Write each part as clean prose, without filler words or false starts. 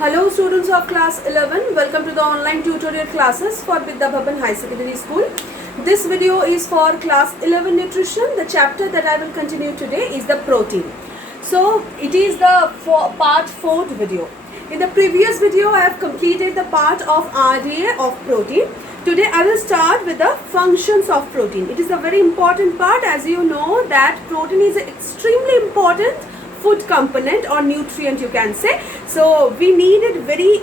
Hello students of class 11, welcome to the online tutorial classes for Vidya Bhavan High Secondary School. This video is for class 11 nutrition. The chapter that I will continue today is the protein. So it is the part 4th video. In the previous video I have completed the part of RDA of protein. Today I will start with the functions of protein. It is a very important part, as you know that protein is an extremely important food component or nutrient, you can say. So we need it very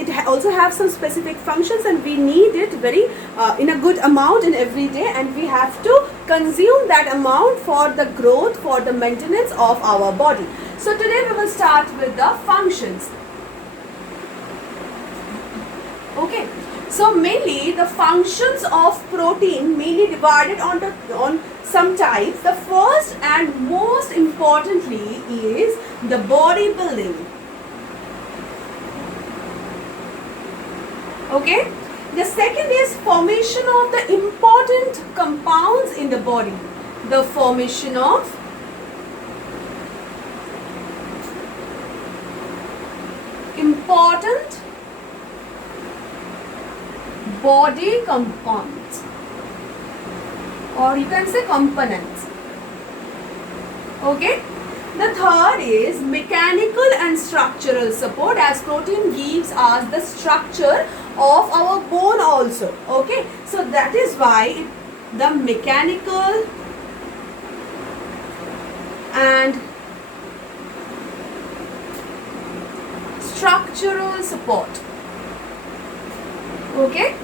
it also have some specific functions, and we need it very in a good amount in every day, and we have to consume that amount for the growth, for the maintenance of our body. So today we will start with the functions. Okay, so mainly the functions of protein mainly divided on some types. The first and most importantly is the bodybuilding. Okay, the second is formation of the important compounds in the body. The formation of important body compounds, or you can say components. Okay, the third is mechanical and structural support, as protein gives us the structure of our bone also. Okay, so that is why the mechanical and structural support. Okay,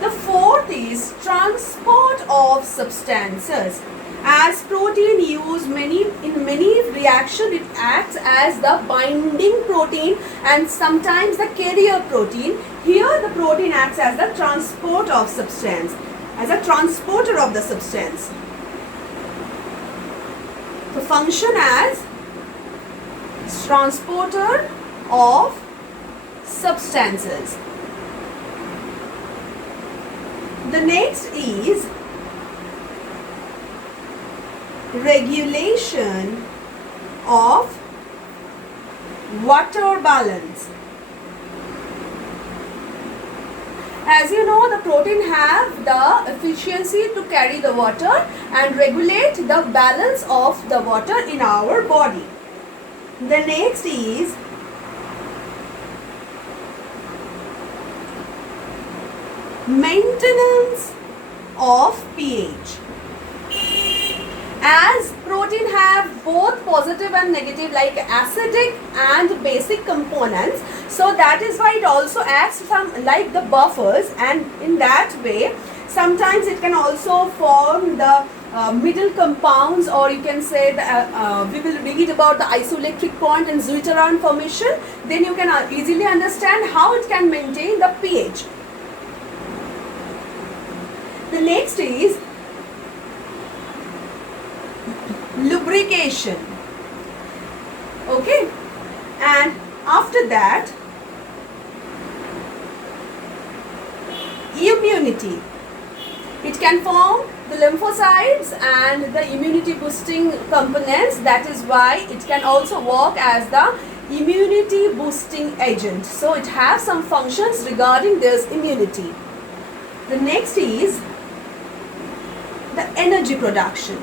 the fourth is transport of substances. As protein used in many reactions, it acts as the binding protein and sometimes the carrier protein. Here the protein acts as the transport of substance, as a transporter of the substance. So function as transporter of substances. The next is regulation of water balance. As you know, the protein have the efficiency to carry the water and regulate the balance of the water in our body. The next is maintenance of pH. As protein have both positive and negative, like acidic and basic components, so that is why it also acts like the buffers, and in that way sometimes it can also form the middle compounds, or you can say we will read about the isoelectric point and Zwitteran formation. Then you can easily understand how it can maintain the pH. The next is lubrication. Okay, and after that immunity. It can form the lymphocytes and the immunity boosting components. That is why it can also work as the immunity boosting agent. So it has some functions regarding this immunity. The next is the energy production.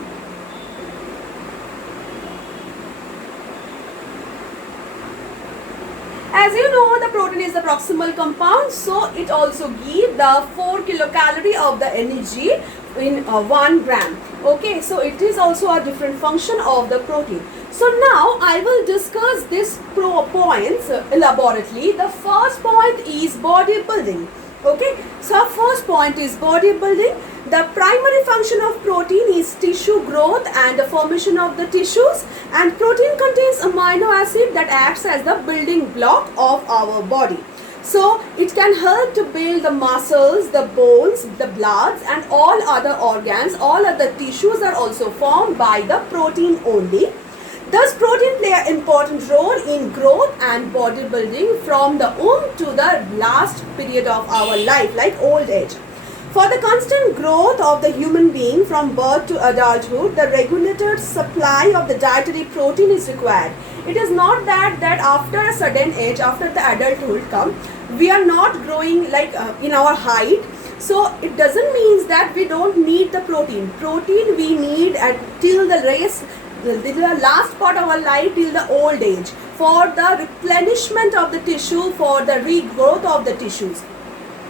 As you know, the protein is the proximal compound, so it also gives the 4 kilocalorie of the energy in 1 gram. Okay, so it is also a different function of the protein. So now I will discuss these points elaborately. The first point is bodybuilding. Okay, so first point is bodybuilding. The primary function of protein is tissue growth and the formation of the tissues, and protein contains amino acid that acts as the building block of our body. So it can help to build the muscles, the bones, the bloods, and all other organs. All other tissues are also formed by the protein only. Thus, protein play an important role in growth and bodybuilding from the womb to the last period of our life, like old age. For the constant growth of the human being from birth to adulthood, the regulated supply of the dietary protein is required. It is not that after a sudden age, after the adulthood come, we are not growing like in our height. So it doesn't mean that we don't need the protein. Protein we need till the race, the last part of our life, till the old age, for the replenishment of the tissue, for the regrowth of the tissues.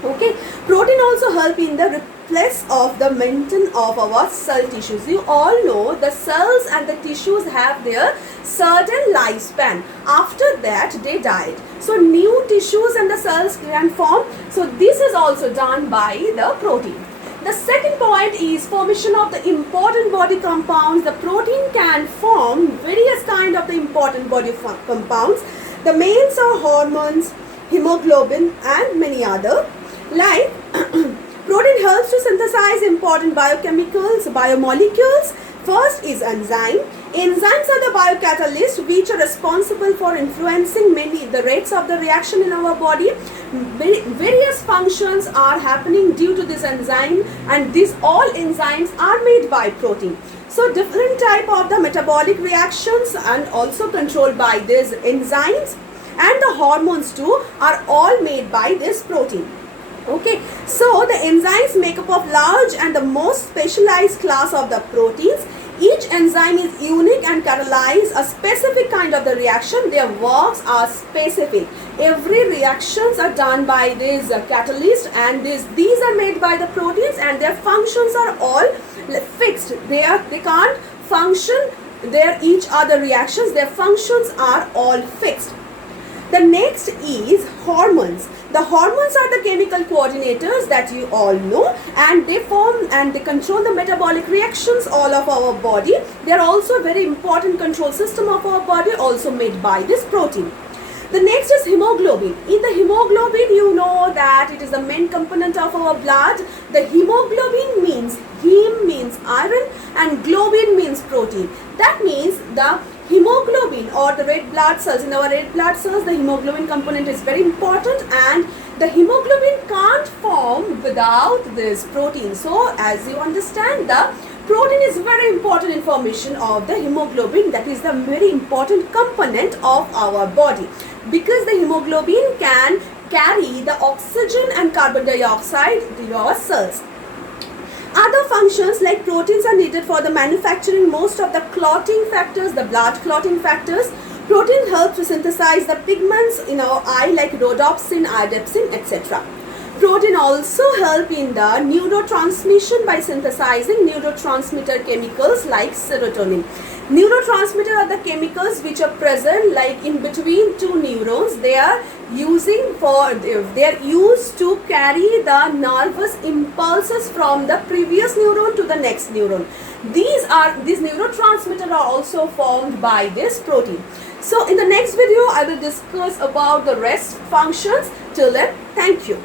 Okay, protein also help in the replace of the maintenance of our cell tissues. You all know the cells and the tissues have their certain lifespan. After that they died. So new tissues and the cells can form. So this is also done by the protein. The second point is formation of the important body compounds. The protein can form various kind of the important body compounds. The mains are hormones, hemoglobin and many other. Like protein helps to synthesize important biochemicals, biomolecules. First is enzyme. Enzymes are the biocatalysts which are responsible for influencing many the rates of the reaction in our body. Various functions are happening due to this enzyme, and these all enzymes are made by protein. So different type of the metabolic reactions and also controlled by these enzymes, and the hormones too are all made by this protein. Okay, so the enzymes make up of large and the most specialized class of the proteins. Each enzyme is unique and catalyze a specific kind of the reaction. Their works are specific. Every reactions are done by this catalyst, and these are made by the proteins, and their functions are all fixed. They can't function their each other reactions. Their functions are all fixed. The next is hormones. The hormones are the chemical coordinators that you all know, and they form and they control the metabolic reactions all of our body. They are also a very important control system of our body, also made by this protein. The next is hemoglobin. In the hemoglobin, you know that it is the main component of our blood. The hemoglobin means heme means iron and globin means protein. That means the hemoglobin or the red blood cells, in our red blood cells the hemoglobin component is very important, and the hemoglobin can't form without this protein. So as you understand, the protein is very important information of the hemoglobin. That is the very important component of our body, because the hemoglobin can carry the oxygen and carbon dioxide to our cells. Other functions like proteins are needed for the manufacturing most of the clotting factors, the blood clotting factors. Protein helps to synthesize the pigments in our eye like rhodopsin, iodopsin, etc. Protein also help in the neurotransmission by synthesizing neurotransmitter chemicals like serotonin. Neurotransmitter are the chemicals which are present like in between two neurons. They are used to carry the nervous impulses from the previous neuron to the next neuron. These neurotransmitters are also formed by this protein. So in the next video I will discuss about the rest functions. Till then, thank you.